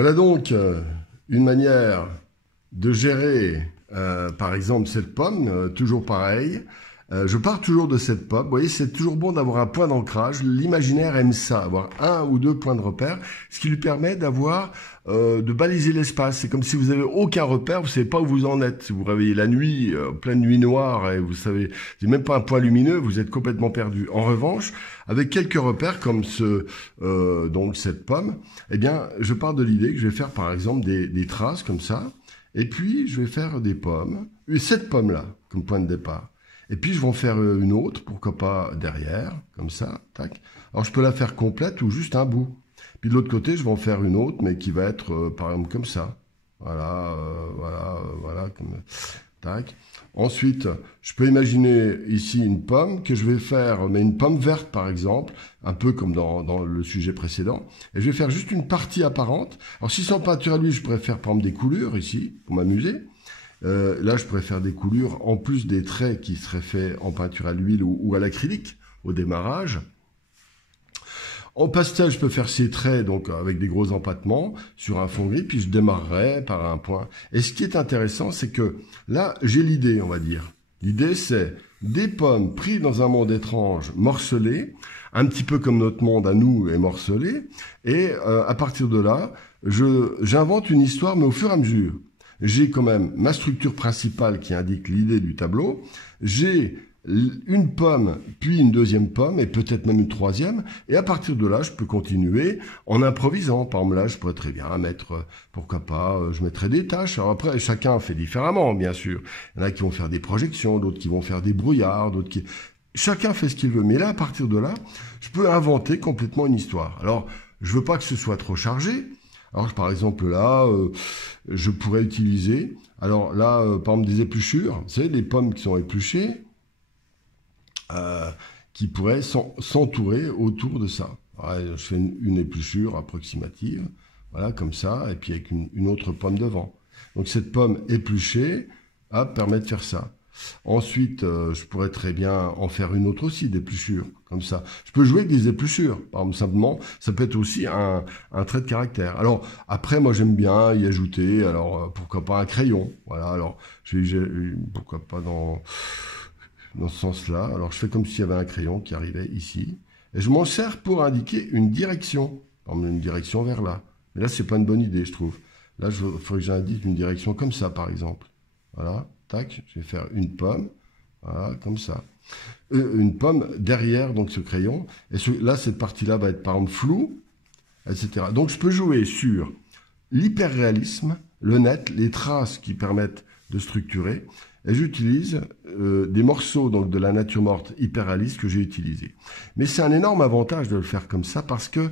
Voilà donc une manière de gérer, par exemple, cette pomme, toujours pareil. Je pars toujours de cette pomme. Vous voyez, c'est toujours bon d'avoir un point d'ancrage. L'imaginaire aime ça, avoir un ou deux points de repère, ce qui lui permet d'avoir, de baliser l'espace. C'est comme si vous avez aucun repère, vous savez pas où vous en êtes. Si vous vous réveillez la nuit, pleine nuit noire, et vous savez même pas un point lumineux, vous êtes complètement perdu. En revanche, avec quelques repères comme donc cette pomme, eh bien, je pars de l'idée que je vais faire, par exemple, des traces comme ça. Et puis, je vais faire des pommes, cette pomme-là, comme point de départ. Et puis, je vais en faire une autre, pourquoi pas derrière, comme ça, tac. Alors, je peux la faire complète ou juste un bout. Puis, de l'autre côté, je vais en faire une autre, mais qui va être, par exemple, comme ça. Voilà, voilà, comme tac. Ensuite, je peux imaginer ici une pomme que je vais faire, mais une pomme verte, par exemple, un peu comme dans le sujet précédent. Et je vais faire juste une partie apparente. Alors, si c'est en peinture à l'huile, je pourrais faire, par exemple, des coulures ici, pour m'amuser. Là, je pourrais faire des coulures en plus des traits qui seraient faits en peinture à l'huile ou à l'acrylique au démarrage. En pastel, je peux faire ces traits donc avec des gros empattements sur un fond gris, puis je démarrerai par un point. Et ce qui est intéressant, c'est que là, j'ai l'idée, on va dire. L'idée, c'est des pommes prises dans un monde étrange, morcelées, un petit peu comme notre monde à nous est morcelé. Et à partir de là, j'invente une histoire, mais au fur et à mesure. J'ai quand même ma structure principale qui indique l'idée du tableau. J'ai une pomme, puis une deuxième pomme, et peut-être même une troisième. Et à partir de là, je peux continuer en improvisant. Par exemple, là, je pourrais très bien mettre, pourquoi pas, je mettrais des tâches. Alors après, chacun fait différemment, bien sûr. Il y en a qui vont faire des projections, d'autres qui vont faire des brouillards, d'autres qui... Chacun fait ce qu'il veut. Mais là, à partir de là, je peux inventer complètement une histoire. Alors, je veux pas que ce soit trop chargé. Alors, par exemple, là, je pourrais utiliser, alors là, par exemple, des épluchures, vous savez, les pommes qui sont épluchées, qui pourraient s'entourer autour de ça. Ouais, je fais une épluchure approximative, voilà, comme ça, et puis avec une autre pomme devant. Donc, cette pomme épluchée, permet de faire ça. Ensuite, je pourrais très bien en faire une autre aussi, d'épluchure, comme ça. Je peux jouer avec des épluchures, par exemple, simplement, ça peut être aussi un trait de caractère. Alors, après, moi, j'aime bien y ajouter, alors, pourquoi pas un crayon, voilà, alors, pourquoi pas dans ce sens-là. Alors, je fais comme s'il y avait un crayon qui arrivait ici, et je m'en sers pour indiquer une direction, par exemple, une direction vers là. Mais là, c'est pas une bonne idée, je trouve. Là, il faudrait que j'indique une direction comme ça, par exemple. Voilà. Tac, je vais faire une pomme, voilà, comme ça. Une pomme derrière donc ce crayon. Et là, cette partie-là va être par exemple floue, etc. Donc, je peux jouer sur l'hyperréalisme, le net, les traces qui permettent de structurer. Et j'utilise des morceaux donc de la nature morte hyperréaliste que j'ai utilisés. Mais c'est un énorme avantage de le faire comme ça parce que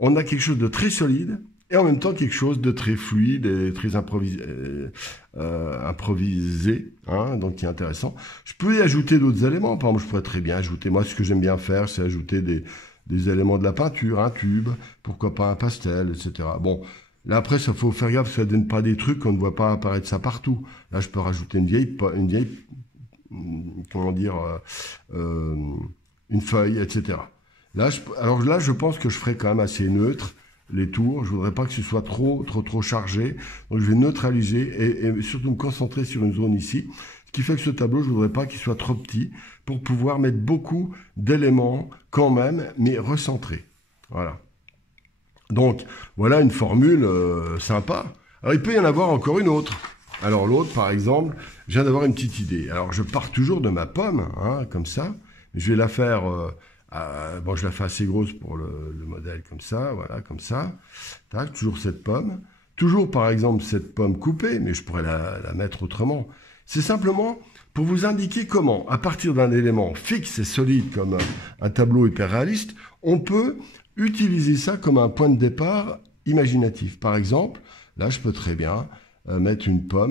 on a quelque chose de très solide et en même temps quelque chose de très fluide et très improvisé, hein, donc qui est intéressant. Je peux y ajouter d'autres éléments. Par exemple, je pourrais très bien ajouter, moi ce que j'aime bien faire, c'est ajouter des éléments de la peinture, un tube, pourquoi pas un pastel, etc. Bon, là après, ça faut faire gaffe, ça ne donne pas des trucs qu'on ne voit pas apparaître ça partout. Là, je peux rajouter une vieille comment dire, une feuille, etc. Là, alors là, je pense que je ferai quand même assez neutre les tours. Je voudrais pas que ce soit trop chargé. Donc, je vais neutraliser et surtout me concentrer sur une zone ici. Ce qui fait que ce tableau, je voudrais pas qu'il soit trop petit pour pouvoir mettre beaucoup d'éléments quand même, mais recentrés. Voilà. Donc, voilà une formule sympa. Alors, il peut y en avoir encore une autre. Alors, l'autre, par exemple, je viens d'avoir une petite idée. Alors, je pars toujours de ma pomme, hein, comme ça. Je vais la faire... bon, je la fais assez grosse pour le modèle, comme ça, voilà, comme ça. Tac, toujours cette pomme. Toujours, par exemple, cette pomme coupée, mais je pourrais la mettre autrement. C'est simplement pour vous indiquer comment, à partir d'un élément fixe et solide comme un tableau hyper réaliste, on peut utiliser ça comme un point de départ imaginatif. Par exemple, là, je peux très bien mettre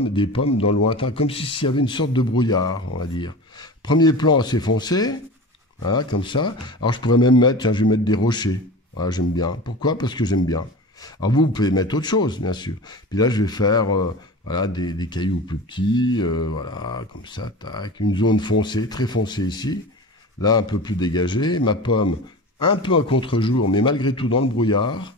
des pommes dans le lointain, comme s'il y avait une sorte de brouillard, on va dire. Premier plan assez foncé, voilà, comme ça. Alors, je pourrais même mettre, tiens, je vais mettre des rochers. Voilà, j'aime bien. Pourquoi? Parce que j'aime bien. Alors, vous pouvez mettre autre chose, bien sûr. Puis là, je vais faire voilà, des cailloux plus petits, voilà, comme ça, tac. Une zone foncée, très foncée ici. Là, un peu plus dégagée. Ma pomme, un peu à contre-jour, mais malgré tout dans le brouillard.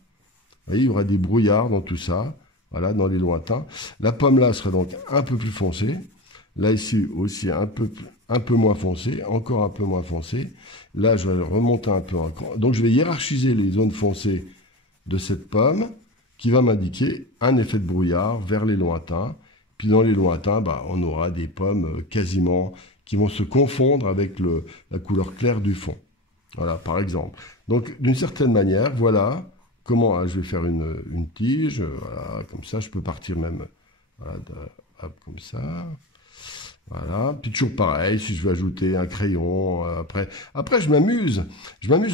Vous voyez, il y aura des brouillards dans tout ça, voilà, dans les lointains. La pomme là sera donc un peu plus foncée. Là, ici aussi, un peu moins foncé, encore un peu moins foncé. Là, je vais remonter un peu. Donc, je vais hiérarchiser les zones foncées de cette pomme qui va m'indiquer un effet de brouillard vers les lointains. Puis dans les lointains, bah, on aura des pommes quasiment qui vont se confondre avec la couleur claire du fond. Voilà, par exemple. Donc, d'une certaine manière, voilà comment je vais faire une tige. Voilà, comme ça, je peux partir même voilà, comme ça. Voilà, puis toujours pareil, si je veux ajouter un crayon, après je m'amuse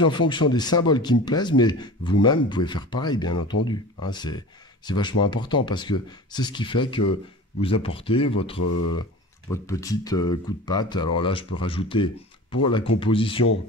en fonction des symboles qui me plaisent, mais vous-même, vous pouvez faire pareil, bien entendu, hein, c'est vachement important, parce que c'est ce qui fait que vous apportez votre petite coup de patte. Alors là, je peux rajouter, pour la composition,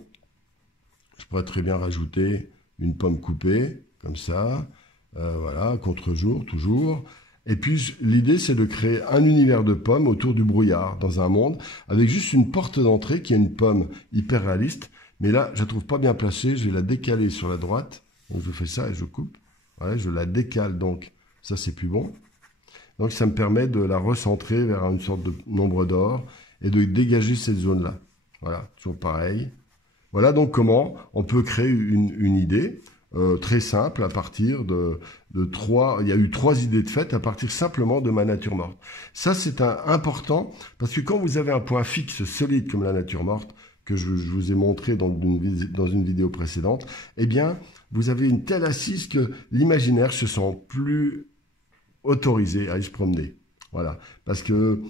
je pourrais très bien rajouter une pomme coupée, comme ça, voilà, contre-jour, toujours. Et puis, l'idée, c'est de créer un univers de pommes autour du brouillard, dans un monde, avec juste une porte d'entrée qui est une pomme hyper réaliste. Mais là, je la trouve pas bien placée, je vais la décaler sur la droite. Donc, je fais ça et je coupe. Voilà, je la décale, donc ça, c'est plus bon. Donc, ça me permet de la recentrer vers une sorte de nombre d'or et de dégager cette zone-là. Voilà, toujours pareil. Voilà donc comment on peut créer une idée. Très simple à partir de 3, il y a eu 3 idées de fait à partir simplement de ma nature morte. Ça, c'est important parce que quand vous avez un point fixe solide comme la nature morte, que je vous ai montré dans une vidéo précédente, eh bien, vous avez une telle assise que l'imaginaire se sent plus autorisé à y se promener. Voilà. Parce que,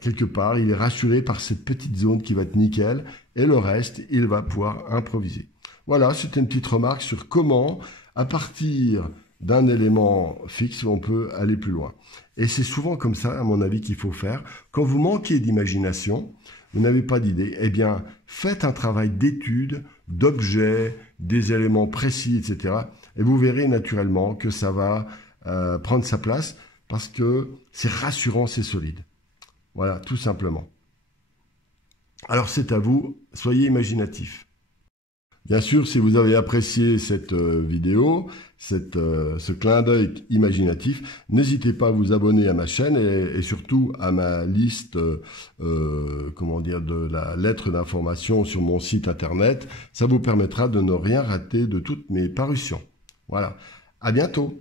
quelque part, il est rassuré par cette petite zone qui va être nickel et le reste, il va pouvoir improviser. Voilà, c'était une petite remarque sur comment, à partir d'un élément fixe, on peut aller plus loin. Et c'est souvent comme ça, à mon avis, qu'il faut faire. Quand vous manquez d'imagination, vous n'avez pas d'idée, eh bien, faites un travail d'étude, d'objets, des éléments précis, etc. Et vous verrez naturellement que ça va prendre sa place parce que c'est rassurant, c'est solide. Voilà, tout simplement. Alors, c'est à vous, soyez imaginatifs. Bien sûr, si vous avez apprécié cette vidéo, ce clin d'œil imaginatif, n'hésitez pas à vous abonner à ma chaîne et surtout à ma liste comment dire, de la lettre d'information sur mon site internet. Ça vous permettra de ne rien rater de toutes mes parutions. Voilà. À bientôt.